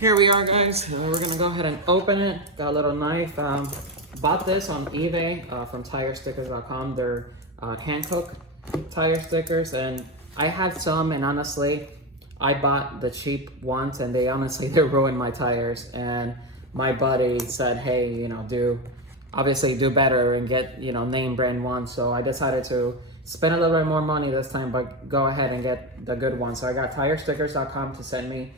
Here we are, guys. We're gonna go ahead and open it. Got a little knife. Bought this on eBay from TireStickers.com. They're hand-cooked tire stickers, and I had some, and honestly, I bought the cheap ones, and they ruined my tires. And my buddy said, hey, obviously do better and get, name brand ones. So I decided to spend a little bit more money this time, but go ahead and get the good ones. So I got TireStickers.com to send me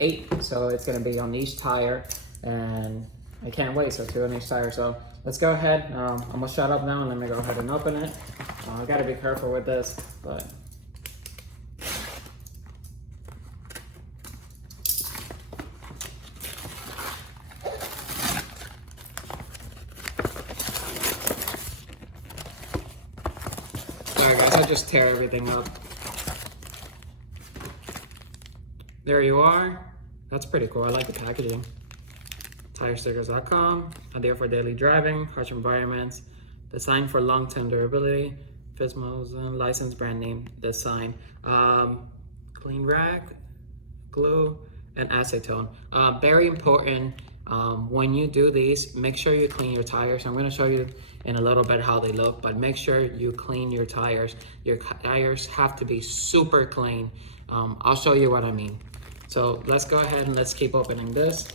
8, so it's gonna be on each tire, and I can't wait. So 2 on each tire. So let's go ahead. I'm gonna shut up now and let me go ahead and open it. I gotta be careful with this, but alright guys, I just tear everything up. There you are. That's pretty cool. I like the packaging. TireStickers.com. Idea for daily driving, harsh environments. Designed for long-term durability. Pismos and licensed brand name design. Clean rag, glue, and acetone. Very important. When you do these, make sure you clean your tires. I'm going to show you in a little bit how they look, but make sure you clean your tires. Your tires have to be super clean. I'll show you what I mean. So let's go ahead and let's keep opening this.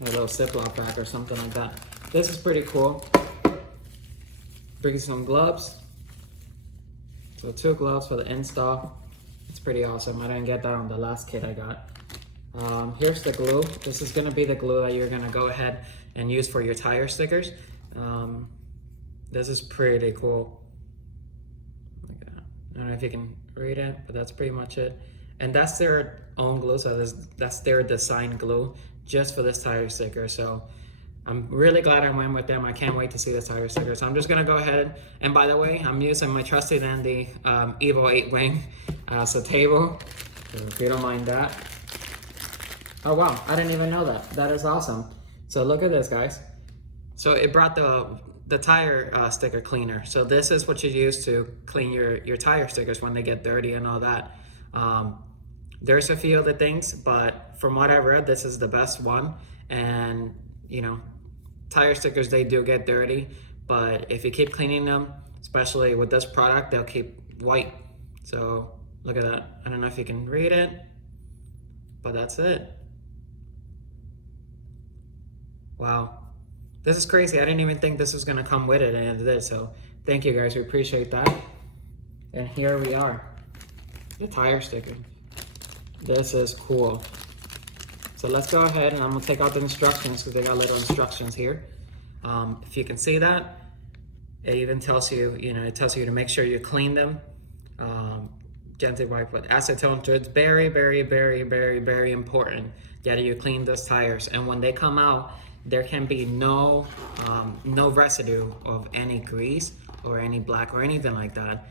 A little Ziploc bag or something like that. This is pretty cool. Brings some gloves. So 2 gloves for the install. It's pretty awesome. I didn't get that on the last kit I got. Here's the glue. This is gonna be the glue that you're gonna go ahead and use for your tire stickers. This is pretty cool. Look at that. I don't know if you can read it, but that's pretty much it. And that's their own glue, so that's their design glue just for this tire sticker. So I'm really glad I went with them. I can't wait to see the tire sticker. So I'm just gonna go ahead, and by the way, I'm using my trusty dandy Evo 8 wing as a table, so if you don't mind that. Oh wow, I didn't even know that. That is awesome. So look at this, guys. So it brought the tire sticker cleaner. So this is what you use to clean your tire stickers when they get dirty and all that. There's a few other things, but from what I've read, this is the best one. And tire stickers, they do get dirty, but if you keep cleaning them, especially with this product, they'll keep white. So look at that. I don't know if you can read it, but that's it. Wow, this is crazy. I didn't even think this was gonna come with it, and it did. So thank you guys, we appreciate that. And here we are, the tire sticker. This is cool. So let's go ahead, and I'm gonna take out the instructions because they got little instructions here. If you can see that, it even tells you, it tells you to make sure you clean them. Gently wipe with acetone. So it's very, very, very, very, very important that you clean those tires. And when they come out, there can be no residue of any grease or any black or anything like that.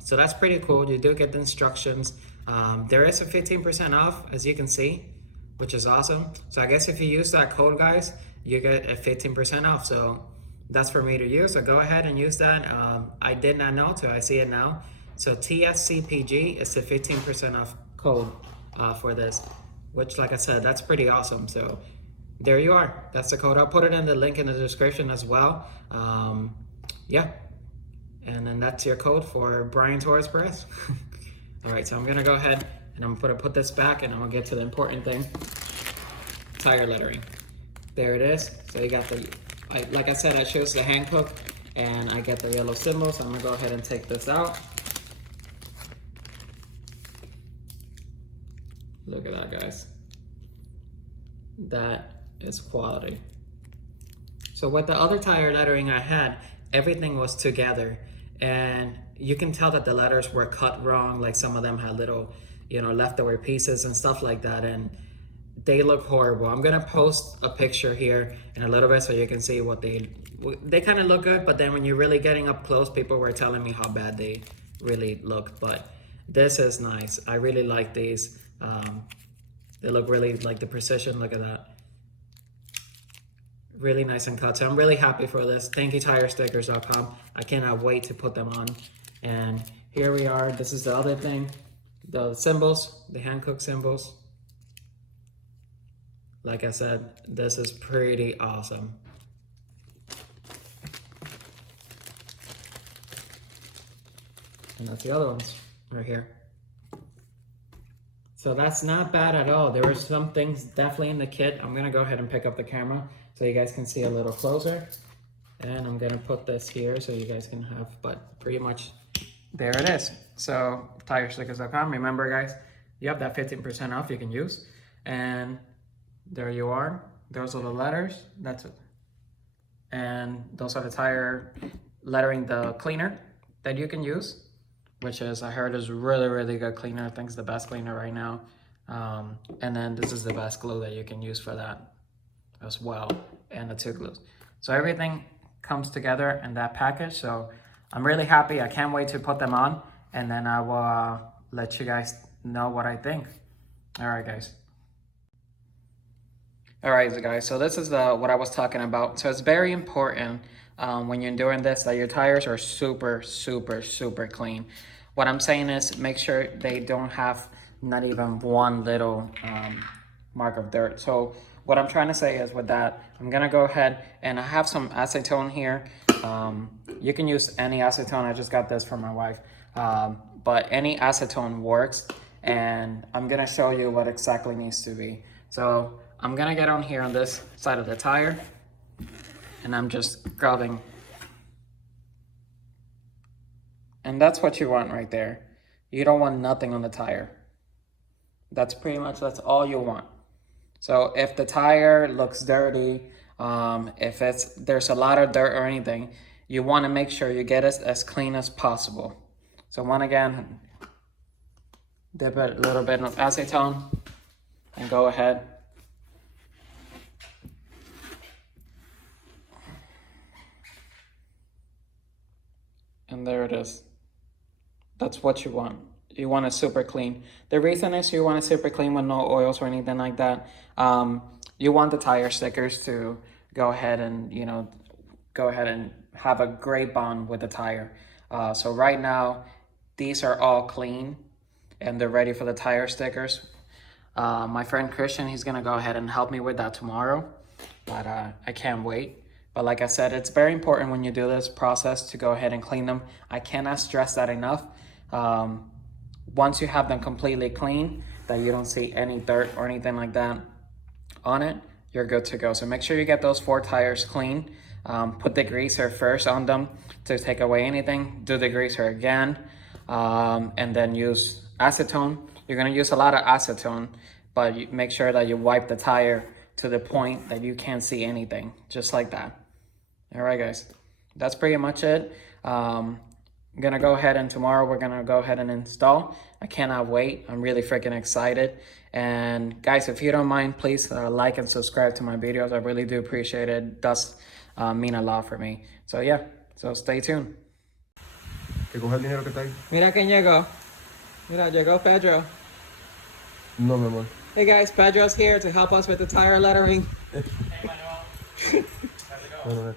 So that's pretty cool. You do get the instructions. There is a 15% off, as you can see, which is awesome. So I guess if you use that code, guys, you get a 15% off. So that's for me to use. So go ahead and use that. I did not know till I see it now. So TSCPG is the 15% off code for this, which, like I said, that's pretty awesome. So there you are. That's the code. I'll put it in the link in the description as well. Yeah. And then that's your code for Brian Torres Press. All right, so I'm gonna go ahead and I'm gonna put this back, and I'm gonna get to the important thing. Tire lettering. There it is. So you got like I said, I chose the hand cook, and I get the yellow symbol. So I'm gonna go ahead and take this out. Look at that, guys. That is quality. So with the other tire lettering I had, everything was together, and you can tell that the letters were cut wrong. Like some of them had little, leftover pieces and stuff like that, and they look horrible. I'm gonna post a picture here in a little bit so you can see what they kind of look good, but then when you're really getting up close, people were telling me how bad they really look. But this is nice. I really like these. They look really like the precision. Look at that. Really nice and cut. So I'm really happy for this. Thank you, TireStickers.com. I cannot wait to put them on. And here we are. This is the other thing. The symbols, the hand-cooked symbols. like I said, this is pretty awesome. And that's the other ones right here. So that's not bad at all. There were some things definitely in the kit. I'm gonna go ahead and pick up the camera so you guys can see a little closer. And I'm gonna put this here so you guys can have, but pretty much there it is. So tirestickers.com, remember guys, you have that 15% off you can use. And there you are. Those are the letters, that's it. And those are the tire lettering, the cleaner that you can use, which is, I heard is really, really good cleaner. I think it's the best cleaner right now. And then this is the best glue that you can use for that as well, and the 2 glues. So everything comes together in that package. So I'm really happy. I can't wait to put them on, and then I will let you guys know what I think. All right, guys. All right, guys, so this is what I was talking about. So it's very important when you're doing this that your tires are super, super, super clean. What I'm saying is make sure they don't have not even one little mark of dirt. So what I'm trying to say is with that, I'm gonna go ahead and I have some acetone here. You can use any acetone. I just got this from my wife. But any acetone works, and I'm gonna show you what exactly needs to be. So I'm gonna get on here on this side of the tire, and I'm just grabbing. And that's what you want right there. You don't want nothing on the tire. That's all you want. So if the tire looks dirty, if there's a lot of dirt or anything, you wanna make sure you get it as clean as possible. So again, dip it a little bit of acetone and go ahead. And there it is. That's what you want. You want it super clean. The reason is you want it super clean with no oils or anything like that. You want the tire stickers to go ahead and, have a great bond with the tire. So right now, these are all clean and they're ready for the tire stickers. My friend Christian, he's gonna go ahead and help me with that tomorrow, but I can't wait. But like I said, it's very important when you do this process to go ahead and clean them. I cannot stress that enough. Once you have them completely clean, that you don't see any dirt or anything like that on it, you're good to go. So make sure you get those 4 tires clean. Put the greaser first on them to take away anything. Do the greaser again, and then use acetone. You're gonna use a lot of acetone, but you make sure that you wipe the tire to the point that you can't see anything, just like that. All right, guys, that's pretty much it. I'm gonna go ahead and tomorrow we're gonna go ahead and install. I cannot wait. I'm really freaking excited. And guys, if you don't mind, please like and subscribe to my videos. I really do appreciate it. It does mean a lot for me. So yeah, so stay tuned. Que coge el dinero que está ahí. Mira quién llegó. Mira, llegó Pedro. No, mi amor. Hey guys, Pedro's here to help us with the tire lettering. Bueno,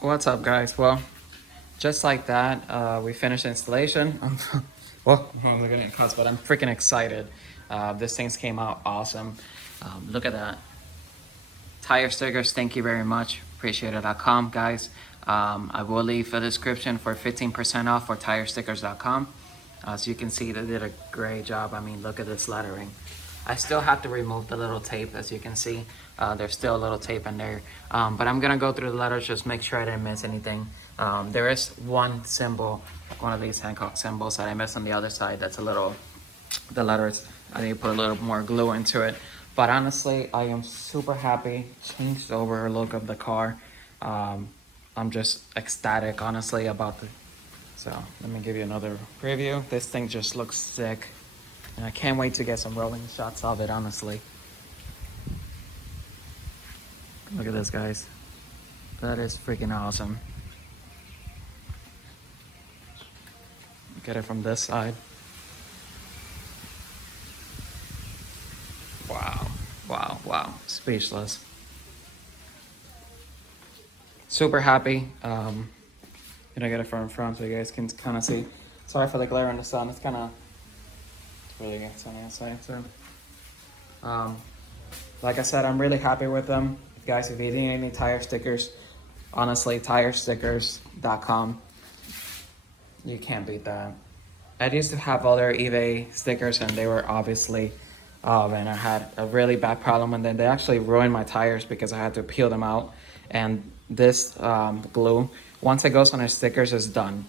What's up, guys? Well, just like that, we finished installation. Well, I'm looking at cuts, but I'm freaking excited. This things came out awesome. Look at that. Tire stickers, thank you very much. Appreciate.com, guys. I will leave a description for 15% off for tirestickers.com. As you can see, they did a great job. I mean, look at this lettering. I still have to remove the little tape, as you can see. There's still a little tape in there. But I'm gonna go through the letters, just make sure I didn't miss anything. There is one symbol, one of these Hancock symbols that I missed on the other side. That's a little, the letters, I need to put a little more glue into it. But honestly, I am super happy. Changed over a look of the car. I'm just ecstatic, honestly, about the. So let me give you another preview. This thing just looks sick, and I can't wait to get some rolling shots of it, honestly. Look at this, guys. That is freaking awesome. Get it from this side. Wow, wow, wow. Speechless. Super happy. Gonna get it from in front so you guys can kind of see. Sorry for the glare in the sun. It's really sunny outside. So, like I said, I'm really happy with them. Guys, if you need any tire stickers, honestly, tirestickers.com. You can't beat that. I used to have other eBay stickers, and they were obviously, oh man, I had a really bad problem, and then they actually ruined my tires because I had to peel them out. And this glue, once it goes on your stickers, it's done.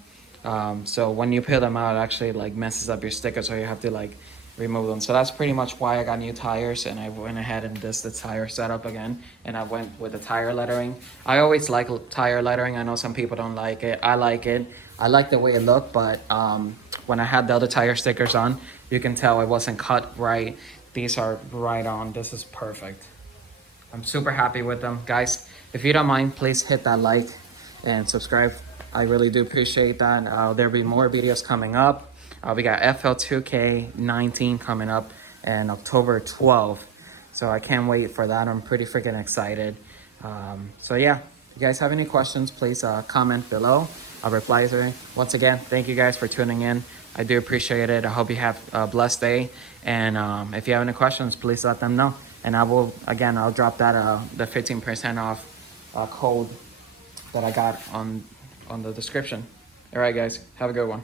So when you peel them out, it actually like messes up your stickers, so you have to like remove them. So that's pretty much why I got new tires, and I went ahead and did the tire setup again, and I went with the tire lettering. I always like tire lettering. I know some people don't like it. I like it. I like the way it looked, but when I had the other tire stickers on, you can tell it wasn't cut right. These are right on. This is perfect. I'm super happy with them. Guys, if you don't mind, please hit that like and subscribe. I really do appreciate that. There'll be more videos coming up. We got FL2K19 coming up in October 12th. So I can't wait for that. I'm pretty freaking excited. So yeah, if you guys have any questions, please comment below. I'll reply to it. Once again, thank you guys for tuning in. I do appreciate it. I hope you have a blessed day. And if you have any questions, please let them know. And I will, again, I'll drop that the 15% off code that I got on the description. All right, guys, have a good one.